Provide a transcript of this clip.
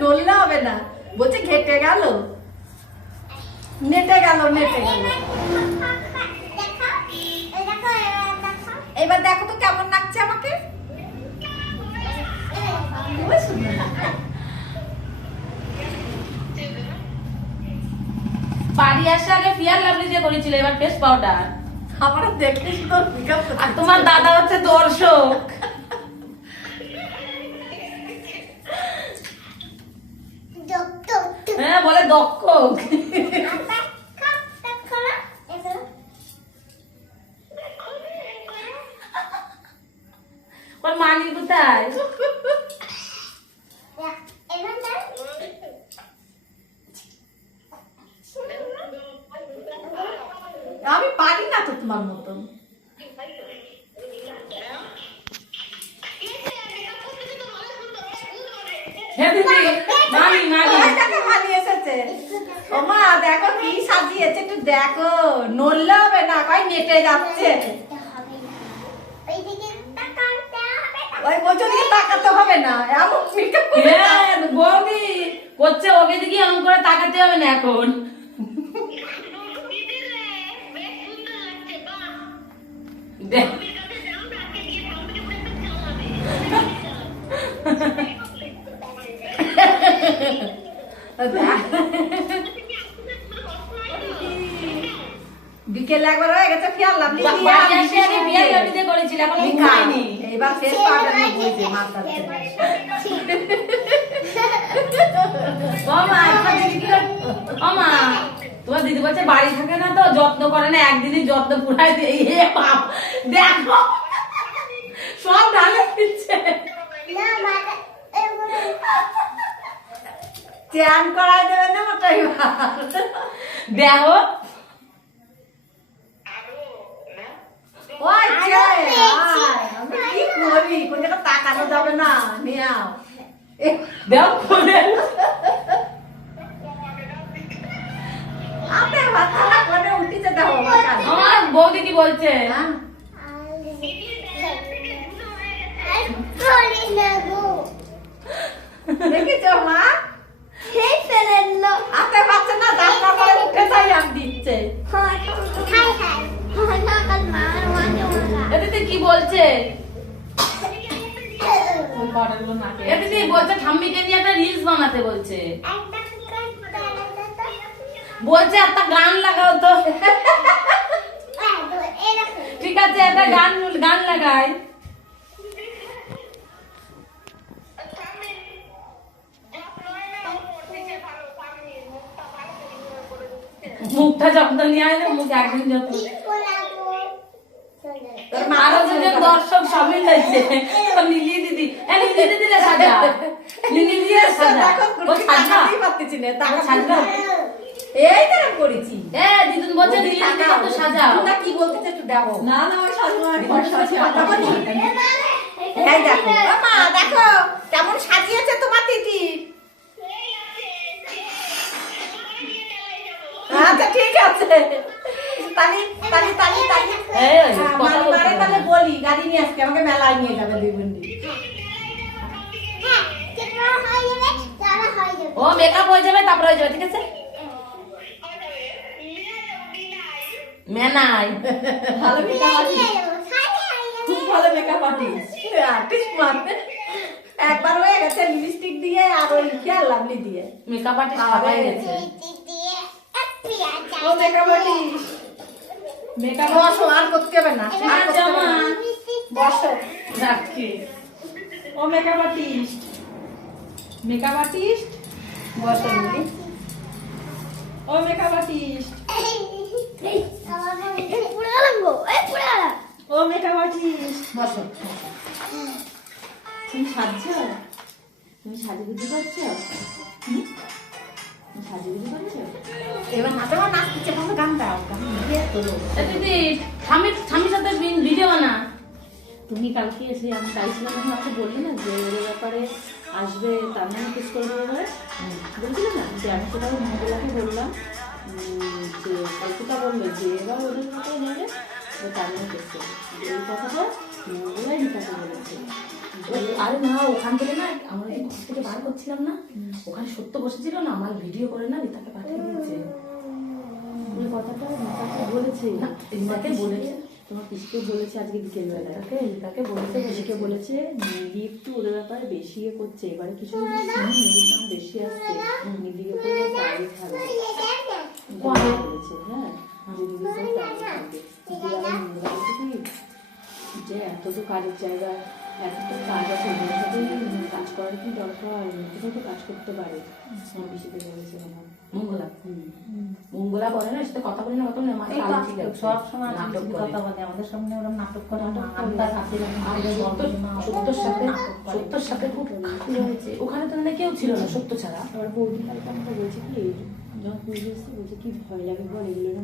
নড়লে হবে না, বলছে ঘেটে গেল, নেটে গেল, নেটে গেল। এবার দেখো তো কেমন লাগছে আমাকে। বাড়ি আসার আগে ফিয়ার লাভলি দিয়ে করেছিল, এবার ফেস পাউডার। আমারও দেখলে তো মেকআপ। আর তোমার দাদা হচ্ছে দর্শক। হ্যাঁ বলে দক্ষ। ওর মানি কোথায়? আমি পারি না তো তোমার মতন। হ্যাঁ দিদি, মানি মানি। মানি এসেছে। ও মা দেখো কি সাজিয়েছে, একটু দেখো। নড়লে হবে না, কই নেটে যাচ্ছে। ওই বছর দিকে তাকাতে হবে না, এমন মেকআপ করে। হ্যাঁ বৌদি করছে, ওকে দিকে এমন করে তাকাতে হবে না এখন। দেখ বিকেলে একবার হয়ে গেছে ফিয়ার লাভলি দিয়ে বাড়ি আসে আগে ফিয়ার লাভলি দিয়ে করেছিল, এখন খাইনি। এবার ফেস পাউডার দিয়ে বলছে মাথাতে। মামা তোমার দিদি কি করে? মামা তোমার দিদি বলছে বাড়ি থাকে না তো, যত্ন করে না, একদিনই যত্ন পুরাই দিয়ে। এ বাপ দেখো সব ঢালে দিচ্ছে। চ্যান করাই দেবে না ওটাই। দেখো ওই আমি কি করি, কোন জায়গা তাকানো যাবে না, নিয়াও দেখো করে আপনি মাথা করে উঠিতে দাও। আমার বৌদি কি বলছে? দেখেছো মা, আপনি বাচ্চা না দাঁত করে উঠে যাই আমি দিচ্ছে। দিদি কি বলছে? দিদি বলছে ঠাম্মিকে নিয়ে একটা রিলস বানাতে বলছে। বলছে একটা গান লাগাও তো। ঠিক আছে একটা গান গান লাগাই। মুখটা যত্ন নিয়ে আসলে মুখ একদিন যত্ন। আরো দুজন দর্শক সবই লাগছে। নীলি দিদি, নীলি দিদি রে সাজা, নীলি দিদি রে সাজা। ও সাজা পারতেছি না, টাকা সাজা। এই তো করেছি। দিদুন বলছে নীলি দিদি তো সাজা। তোমরা কি বলতেছে একটু দেখো। না না ওই সাজমা এই দেখো মা, দেখো কেমন সাজিয়েছে তোমার দিদি। আচ্ছা ঠিক আছে, তালি তালি তালি তালি। তাহলে বলি গাড়ি নিয়ে আজকে আমাকে মেলায় নিয়ে যাবে 2 বন্ধু। ও মেকআপ হয়ে যাবে, তারপর হয়ে যাবে, ঠিক আছে? মেনাই ভালো মেকআপ আর্টিস্ট, খুব ভালো মেকআপ আর্টিস্ট। আর্টিস্ট মানে একবার হয়ে গেছে লিপস্টিক দিয়ে আর ওই ফেয়ার লাভলি দিয়ে। মেকআপ আর্টিস্ট সবাই গেছে। ও মেকআপ আর্টিস্ট, মেকআপ বসো, আর করতে হবে না, আর করতে হবে না। বসো রাখি। ও মেকআপ আর্টিস্ট, মেকআপ আর্টিস্ট, বসো দিদি। ও মেকআপ আর্টিস্ট, ও মেকআপ আর্টিস্ট। বসো। তুমি সাজছো, তুমি সাজুগুজু করছো, সাজুগুজু করছো। এবার নাচো না, নাচ দিচ্ছে, কোনো গান দাও, গান দিয়ে তোলো। দিদি স্বামীর সাথে ভিডিও বানা। তুমি কালকে এসে আমি চাইছিলাম, আমি আমাকে বললি না যে ওদের ব্যাপারে আসবে, তার মানে কিস করে ব্যাপারে বলছিলে না, যে আমি সেটা মহিলাকে বললাম যে কল্পিতা বললো যে এবার ওদের ব্যাপারে নেবে, তার মানে কিস করবে। এই কথাটা মহিলাই নিতে বলেছে। আরে না ওখান থেকে না আমরা এই ঘর থেকে বার করছিলাম না, ওখানে সত্য বসেছিল না, আমার ভিডিও করে না রিতাকে পাঠিয়ে দিয়েছে। এই কথাটা রিতাকে বলেছে, রিতাকে বলেছে, তোমার পিসিকে বলেছে আজকে বিকেলবেলা, রিতাকে বলেছে, পিসিকে বলেছে নিধি একটু ওদের ব্যাপারে বেশি ইয়ে করছে, এবারে কিছু নিধির নাম বেশি আসছে, নিধির উপরে টার্গেট থাকবে বলেছে। হ্যাঁ নিধির উপরে টার্গেট থাকবে। দিদি আবার মঙ্গলা বলছে কি যে এত তো কাজের জায়গা, এত তো কাজ আছে, ওদের সাথেই কাজ করার কি দরকার, ওদের তো কাজ করতে পারে। আমার পিসিকে বলেছে আমার মঙ্গলা মঙ্গলা বলে না, সাথে কথা বলে না, কথা বলে না, এই মাথা তো ঠিক আছে, সব সময় নাটক করে। কথা বলে আমাদের সামনে, ওরা নাটক করে না, আমি তার হাতে সত্যর সাথে খুব খাতির হয়েছে। ওখানে তো মানে কেউ ছিল না সত্য ছাড়া। এবার বৌদি কালকে আমাকে বলছে কি, যখন পুজো এসছে বলছে কি ভয় লাগে বল এগুলো